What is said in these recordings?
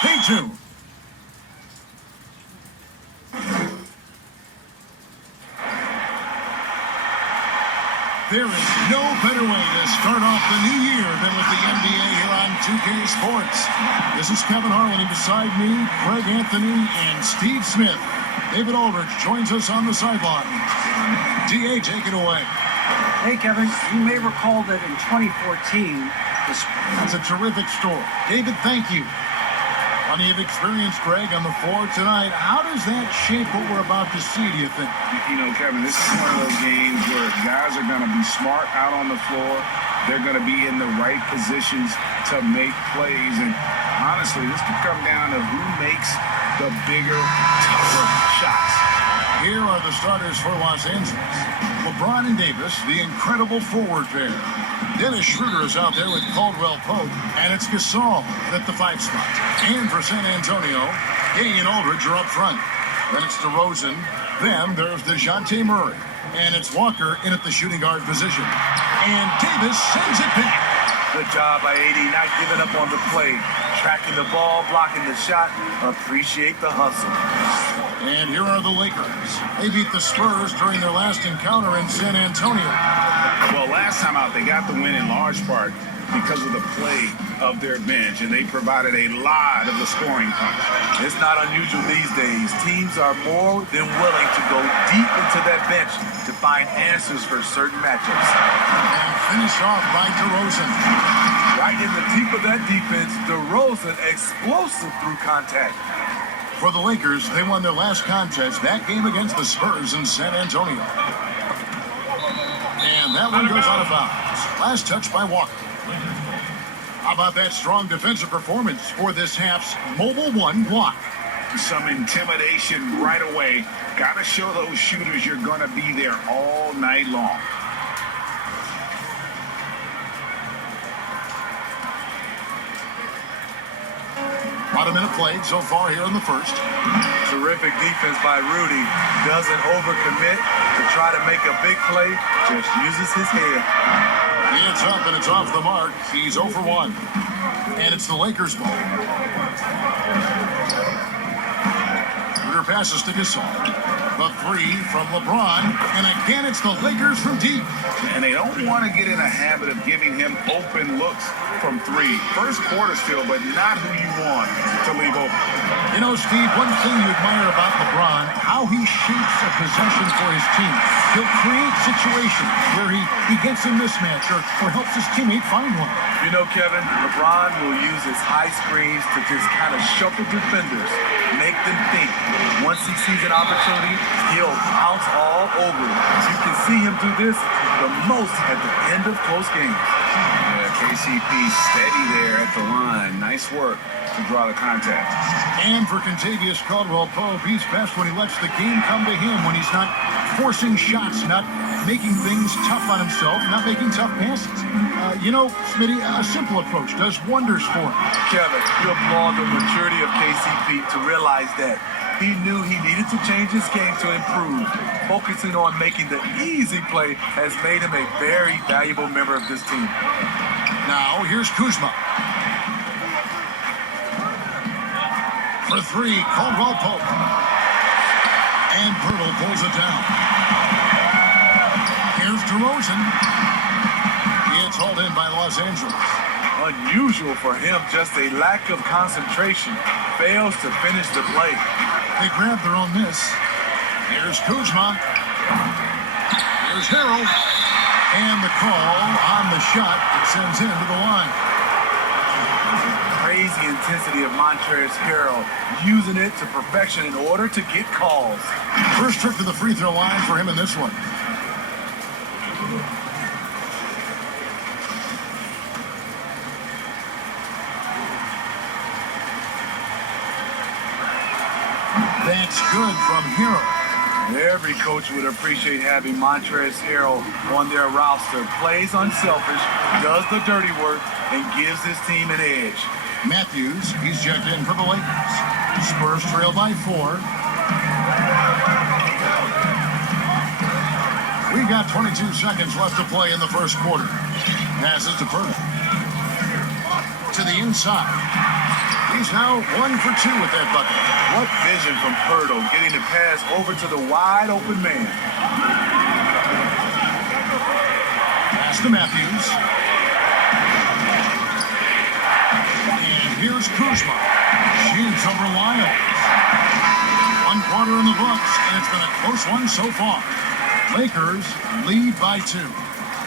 Stay tuned. There is no better way to start off the new year than with the NBA here on 2K Sports. This is Kevin Harlan, and beside me, Craig Anthony and Steve Smith. David Aldridge joins us on the sideline. DA, take it away. Hey, Kevin, you may recall that in 2014, That's a terrific story. David, thank you. Plenty of experience, Greg, on the floor tonight. How does that shape what we're about to see, do you think? You know, Kevin, this is one of those games where guys are going to be smart out on the floor. They're going to be in the right positions to make plays. And honestly, this could come down to who makes the bigger, tougher shots. Here are the starters for Los Angeles. LeBron and Davis, the incredible forward pair. Dennis Schroeder is out there with Caldwell Pope, and it's Gasol at the 5 spot. And for San Antonio, Gay and Aldridge are up front. Then it's DeRozan. Then there's DeJounte Murray. And it's Walker in at the shooting guard position. And Davis sends it back. Good job by AD, not giving up on the play. Tracking the ball, blocking the shot. Appreciate the hustle. And here are the Lakers. They beat the Spurs during their last encounter in San Antonio. Well, last time out, they got the win in large part because of the play of their bench, and they provided a lot of the scoring punch. It's not unusual these days. Teams are more than willing to go deep into that bench to find answers for certain matchups. And finish off by DeRozan. Right in the deep of that defense, DeRozan explosive through contact. For the Lakers, they won their last contest, that game against the Spurs in San Antonio. And that one goes out of bounds. Last touch by Walker. How about that strong defensive performance for this half's Mobile One block? Some intimidation right away. Got to show those shooters you're going to be there all night long. About a minute played so far here in the first. Terrific defense by Rudy. Doesn't overcommit to try to make a big play. Just uses his head. It's up and it's off the mark. He's 0 for 1. And it's the Lakers' ball. Ruder passes to Gasol. The 3 from LeBron. And again, it's the Lakers from deep. And they don't want to get in a habit of giving him open looks from 3. First quarter still, but not who you want to leave open. You know, Steve, one thing you admire about LeBron, how he shapes a possession for his team. He'll create situations where he gets a mismatch or helps his teammate find one. You know, Kevin, LeBron will use his high screens to just kind of shuffle defenders, make them think. Once he sees an opportunity, he'll bounce all over it. You can see him do this the most at the end of close games. Yeah, KCP steady there at the line. Nice work to draw the contact. And for Contavious Caldwell-Pope, he's best when he lets the game come to him, when he's not forcing shots, not making things tough on himself, not making tough passes. You know, Smitty, a simple approach does wonders for him. Kevin, you applaud the maturity of KCP to realize that. He knew he needed to change his game to improve. Focusing on making the easy play has made him a very valuable member of this team. Now, here's Kuzma. For 3, Caldwell-Pope. And Pirtle pulls it down. Here's DeRozan. It's hauled in by Los Angeles. Unusual for him, just a lack of concentration. Fails to finish the play. They grab their own miss. Here's Kuzma. Here's Harrell. And the call on the shot that sends him to the line. Crazy intensity of Montrezl Harrell, using it to perfection in order to get calls. First trip to the free throw line for him in this one. That's good from Harrell. Every coach would appreciate having Montrezl Harrell on their roster. Plays unselfish, does the dirty work, and gives his team an edge. Matthews, he's checked in for the Lakers. Spurs trail by 4. We've got 22 seconds left to play in the first quarter. Passes to Pirtle. To the inside. He's now 1 for 2 with that bucket. What vision from Pirtle, getting the pass over to the wide open man. Pass to Matthews. And here's Kuzma. Shoots over Lyles. 1 quarter in the books, and it's been a close one so far. Lakers lead by 2.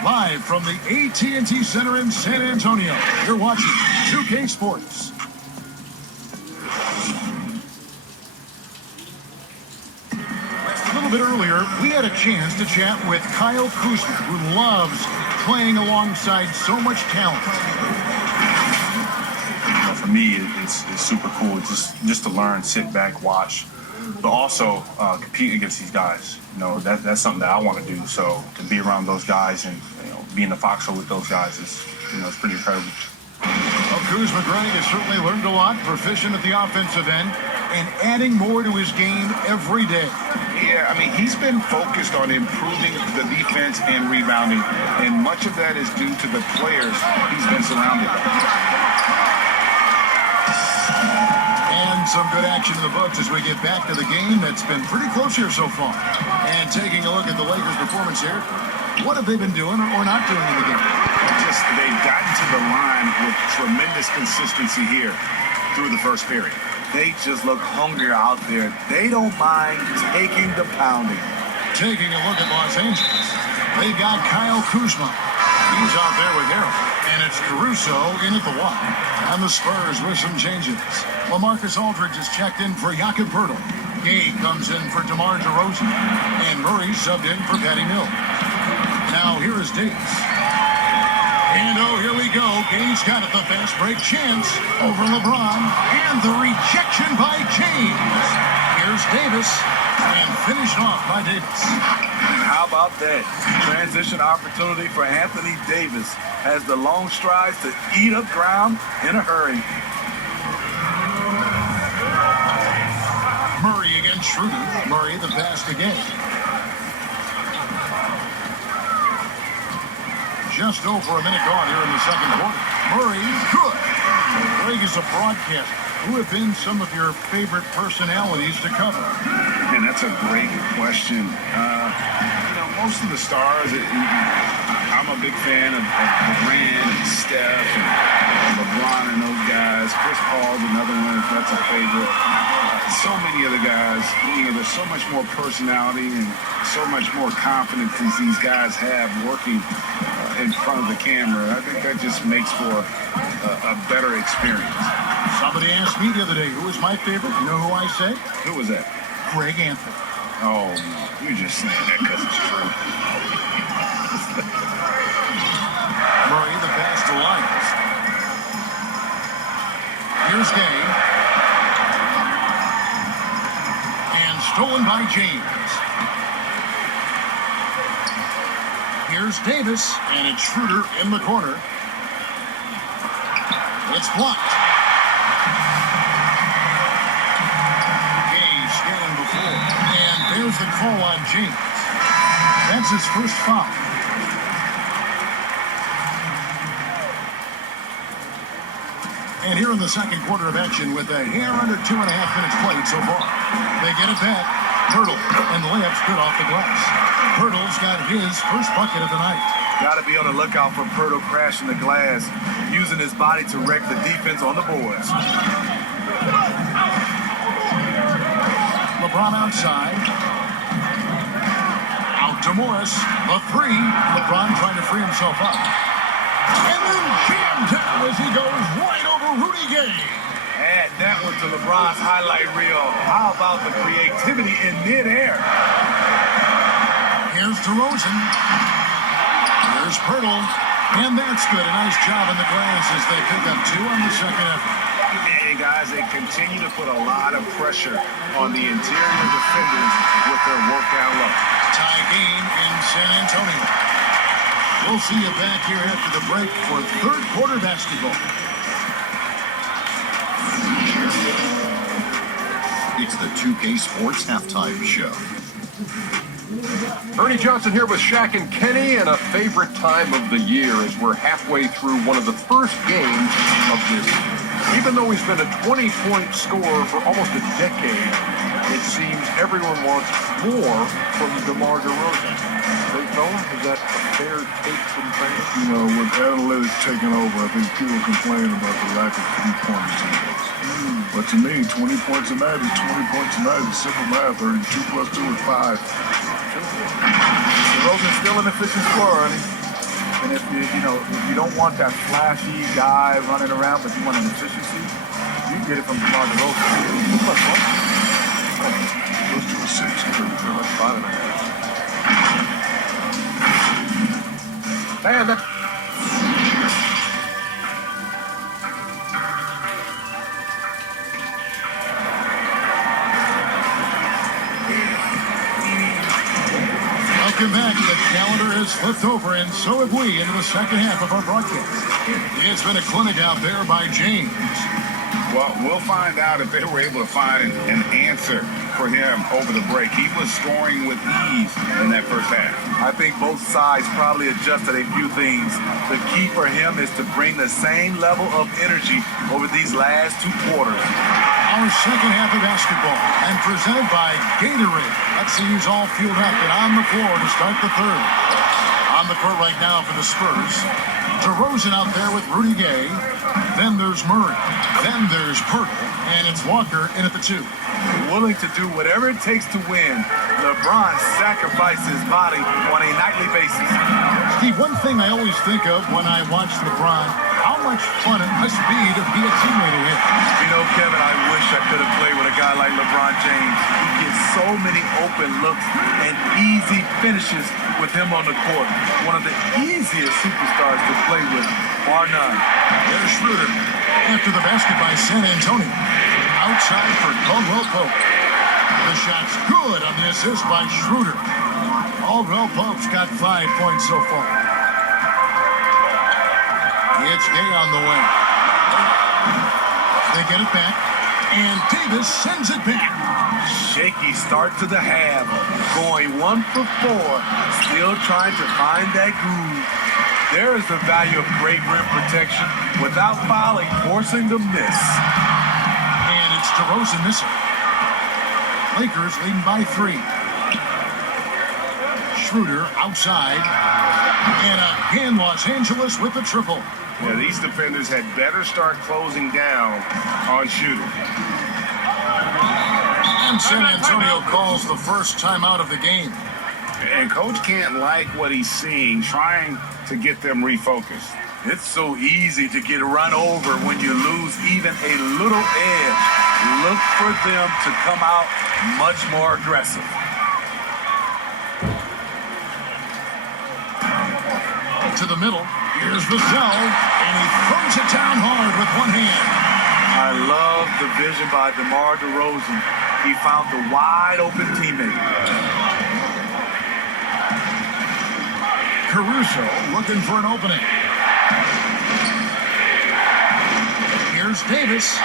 Live from the AT&T Center in San Antonio, you're watching 2K Sports. A little bit earlier, we had a chance to chat with Kyle Kuzma, who loves playing alongside so much talent. For me, it's super cool just to learn, sit back, watch, but also compete against these guys. You know, that's something that I want to do. So to be around those guys and be in the foxhole with those guys is, it's pretty incredible. Well, Kuzma Greg has certainly learned a lot, proficient at the offensive end, and adding more to his game every day. Yeah, I mean, he's been focused on improving the defense and rebounding, and much of that is due to the players he's been surrounded by. And some good action in the books as we get back to the game that's been pretty close here so far. And taking a look at the Lakers' performance here, what have they been doing or not doing in the game? They've gotten to the line with tremendous consistency here through the first period. They just look hungrier out there. They don't mind taking the pounding. Taking a look at Los Angeles, they've got Kyle Kuzma. He's out there with Harold. And it's Caruso in at the wide. And the Spurs with some changes. LaMarcus Aldridge is checked in for Jakob Poeltl. Gay comes in for DeMar DeRozan. And Murray subbed in for Patty Mills. Now here is Davis. And oh, here we go. Gay's got it, the fast break chance over LeBron. And the rejection by James. Here's Davis. And finished off by Davis. How about that? Transition opportunity for Anthony Davis has the long strides to eat up ground in a hurry. Murray against Schroeder. Murray the pass to Gay. Just over a minute gone here in the second quarter. Murray, good. Greg is a broadcaster. Who have been some of your favorite personalities to cover? And that's a great question. Most of the stars, I'm a big fan of Durant and Steph and LeBron and those guys. Chris Paul's another one, if that's a favorite. So many of the guys, there's so much more personality and so much more confidence as these guys have working in front of the camera. I think that just makes for a better experience. Somebody asked me the other day, who was my favorite? You know who I said? Who was that? Greg Anthony. Oh, no. You're just saying that because it's true. Murray, the pass to Lyles. Here's Gay. And stolen by James. Here's Davis, and it's Schroeder in the corner. It's blocked. Gay scanning before. And there's the call on James. That's his first foul. And here in the second quarter of action with a hair under 2.5 minutes played so far. They get it back. Poeltl, and the layup's good off the glass. Poeltl's got his first bucket of the night. Got to be on the lookout for Poeltl crashing the glass, using his body to wreck the defense on the boards. LeBron outside. Out to Morris. A three. LeBron trying to free himself up. And then jammed down as he goes right over Rudy Gay. Add that one to LeBron's highlight reel. How about the creativity in midair? Here's DeRozan. Here's Poeltl. And that's good. A nice job in the glass as they pick up 2 on the second effort. Hey, guys, they continue to put a lot of pressure on the interior defenders with their workout look. Tie game in San Antonio. We'll see you back here after the break for third quarter basketball. It's the 2K Sports Halftime Show. Ernie Johnson here with Shaq and Kenny, and a favorite time of the year as we're halfway through one of the first games of this Even though he's been a 20-point scorer for almost a decade, it seems everyone wants more from DeMar DeRozan. Big fella, is that a fair take from fans? You know, with analytics taking over, I think people complain about the lack of 3-point attempts. But to me, 20 points a night is 20 points a night. It's simple math. 32 plus 2 is 5. DeRozan's still an efficient scorer, and if you don't want that flashy guy running around, but you want an efficiency, you can get it from DeMar DeRozan. Plus 2 is 6. That's 5.5. Man, that Welcome back. The calendar has flipped over, and so have we into the second half of our broadcast. It's been a clinic out there by James. Well, we'll find out if they were able to find an answer for him over the break. He was scoring with ease in that first half. I think both sides probably adjusted a few things. The key for him is to bring the same level of energy over these last 2 quarters. Our second half of basketball, and presented by Gatorade. Let's see who's all fueled up and on the floor to start the third. On the court right now for the Spurs. DeRozan out there with Rudy Gay. Then there's Murray. Then there's Pirtle. And it's Walker in at the 2. Willing to do whatever it takes to win, LeBron sacrifices his body on a nightly basis. Steve, one thing I always think of when I watch LeBron, how much fun it must be to be a teammate of his. You know, Kevin, I wish I could have played with a guy like LeBron James. He gets so many open looks and easy finishes with him on the court. One of the easiest superstars to play with, bar none. There's Schroeder after the basket by San Antonio. Outside for Caldwell Pope. The shot's good on the assist by Schroeder. Caldwell Pope's got 5 points so far. It's Gay on the way. They get it back, and Davis sends it back. Shaky start to the half, going 1 for 4, still trying to find that groove. There is the value of great rim protection without fouling, forcing the miss. And it's DeRozan missing. Lakers leading by 3. Schroeder outside. And again, Los Angeles with the triple. Yeah, these defenders had better start closing down on shooting. And San Antonio calls the first timeout of the game. And coach can't like what he's seeing, trying to get them refocused. It's so easy to get run over when you lose even a little edge. Look for them to come out much more aggressive. To the middle. Here's Vassell, and he throws it down hard with one hand. I love the vision by DeMar DeRozan. He found the wide open teammate. Caruso looking for an opening. Here's Davis.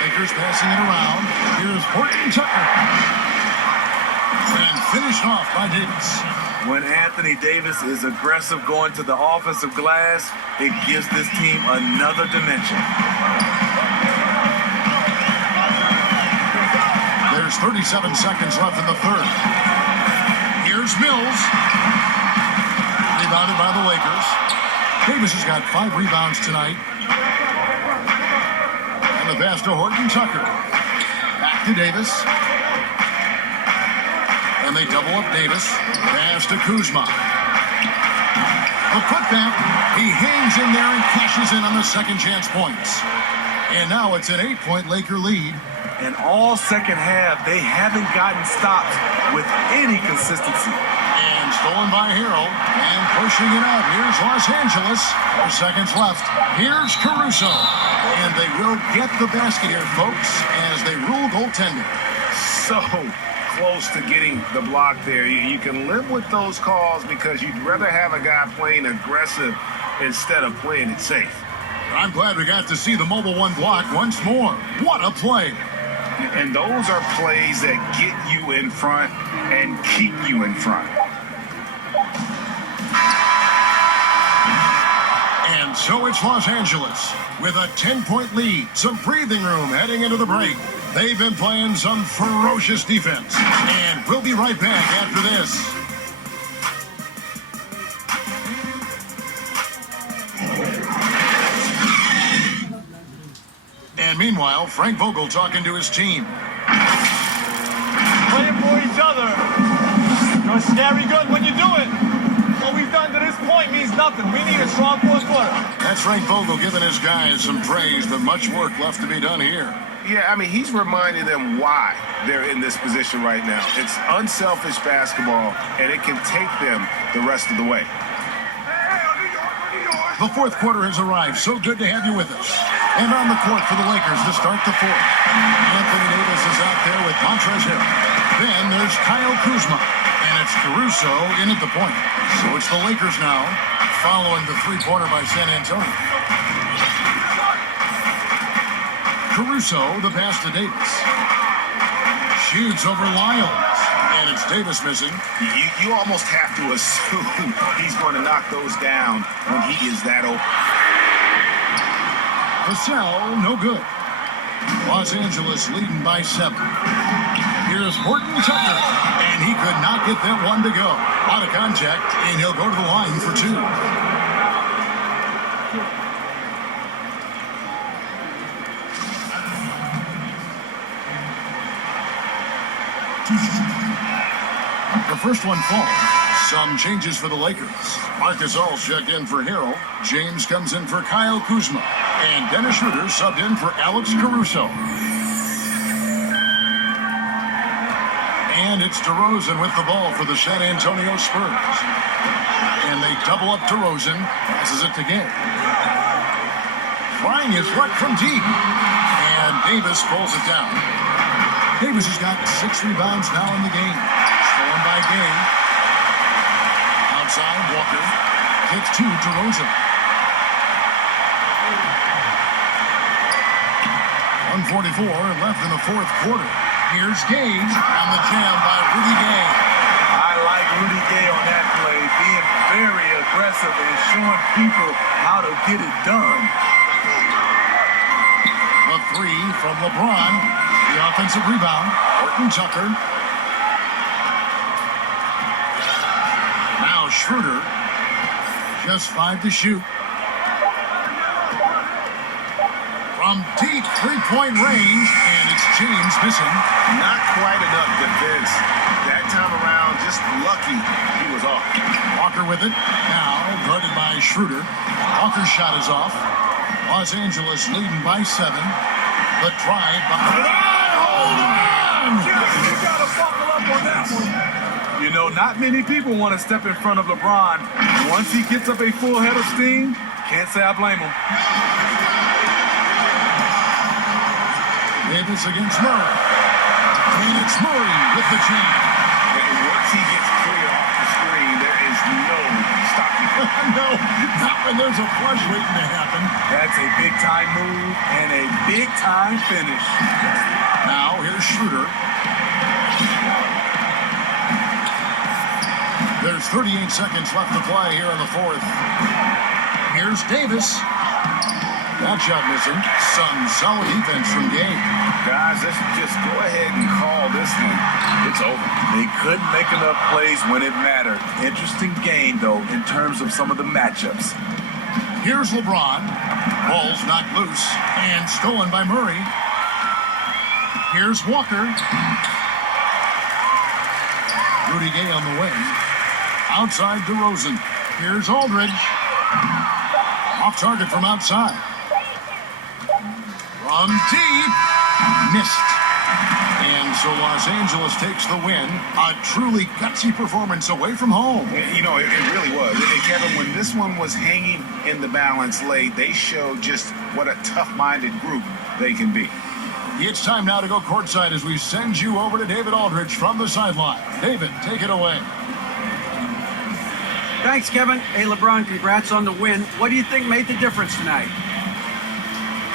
Lakers passing it around. Here's Horton Tucker. And finished off by Davis. When Anthony Davis is aggressive going to the offensive glass, it gives this team another dimension. There's 37 seconds left in the third. Here's Mills. Rebounded by the Lakers. Davis has got 5 rebounds tonight. And the pass to Horton Tucker. Back to Davis. And they double up Davis. Pass to Kuzma. The putback. He hangs in there and cashes in on the second chance points. And now it's an 8-point Laker lead. And all second half, they haven't gotten stopped with any consistency. And stolen by Harrell. And pushing it up. Here's Los Angeles. 4 seconds left. Here's Caruso. And they will get the basket here, folks, as they rule goaltending. So close to getting the block there. You can live with those calls because you'd rather have a guy playing aggressive instead of playing it safe. I'm glad we got to see the mobile one block once more. What a play. And those are plays that get you in front and keep you in front. And And so it's Los Angeles with a 10-point lead, some breathing room heading into the break. They've been playing some ferocious defense. And we'll be right back after this. And meanwhile, Frank Vogel talking to his team. Playing for each other. You're scary good when you do it. What we've done to this point means nothing. We need a strong fourth quarter. That's Frank Vogel giving his guys some praise, but much work left to be done here. Yeah, I mean, he's reminding them why they're in this position right now. It's unselfish basketball, and it can take them the rest of the way. The fourth quarter has arrived. So good to have you with us. And on the court for the Lakers to start the fourth. Anthony Davis is out there with Montrezl Harrell. Then there's Kyle Kuzma. And it's Caruso in at the point. So it's the Lakers now, following the three-pointer by San Antonio. Caruso, the pass to Davis. Shoots over Lyles. And it's Davis missing. You almost have to assume he's going to knock those down when he is that open. Vassell, no good. Los Angeles leading by 7. Here's Horton Tucker, and he could not get that one to go. Out of contact, and he'll go to the line for 2. The first one falls. Some changes for the Lakers. Marcus All checked in for Harrell. James comes in for Kyle Kuzma. And Dennis Schroeder subbed in for Alex Caruso. And it's DeRozan with the ball for the San Antonio Spurs. And they double up DeRozan. Passes it to Gay. Flying his luck from deep. And Davis pulls it down. Davis has got 6 rebounds now in the game. Stolen by Gay. Outside, Walker. Hits 2 to Rosen. 1:44 left in the fourth quarter. Here's Gay on the jam by Rudy Gay. I like Rudy Gay on that play, being very aggressive and showing people how to get it done. The 3 from LeBron. The offensive rebound. Horton Tucker. Now Schroeder. Just 5 to shoot. From deep three-point range, and it's James missing. Not quite enough defense. That time around, just lucky he was off. Walker with it. Now guarded by Schroeder. Walker's shot is off. Los Angeles leading by 7. The drive behind. Hold on! You gotta buckle up on that one. You know, not many people want to step in front of LeBron. Once he gets up a full head of steam, can't say I blame him. Davis against Murray. And it's Murray with the jam. And once he gets clear off the screen, there is no stopping him. No, not when there's a flush waiting to happen. That's a big-time move and a big-time finish. Now, here's Schroeder. There's 38 seconds left to play here in the fourth. Here's Davis. That shot missing. Some solid defense from Gay. Guys, let's just go ahead and call this one. It's over. They couldn't make enough plays when it mattered. Interesting game, though, in terms of some of the matchups. Here's LeBron. Ball's knocked loose and stolen by Murray. Here's Walker. Rudy Gay on the wing. Outside DeRozan. Here's Aldridge. Off target from outside. From deep. Missed. And so Los Angeles takes the win. A truly gutsy performance away from home. You know, it really was. And Kevin, when this one was hanging in the balance late, they showed just what a tough-minded group they can be. It's time now to go courtside as we send you over to David Aldridge from the sideline. David, take it away. Thanks, Kevin. Hey, LeBron, congrats on the win. What do you think made the difference tonight?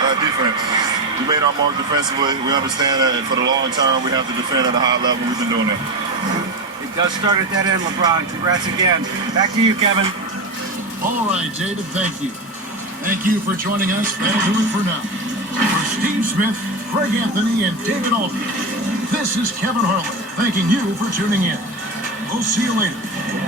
Defense. We made our mark defensively. We understand that for the long term, we have to defend at a high level. We've been doing that. It does start at that end, LeBron. Congrats again. Back to you, Kevin. All right, David, thank you. Thank you for joining us. That'll do it for now. For Steve Smith, Craig Anthony, and David Aldridge, this is Kevin Harlan thanking you for tuning in. We'll see you later.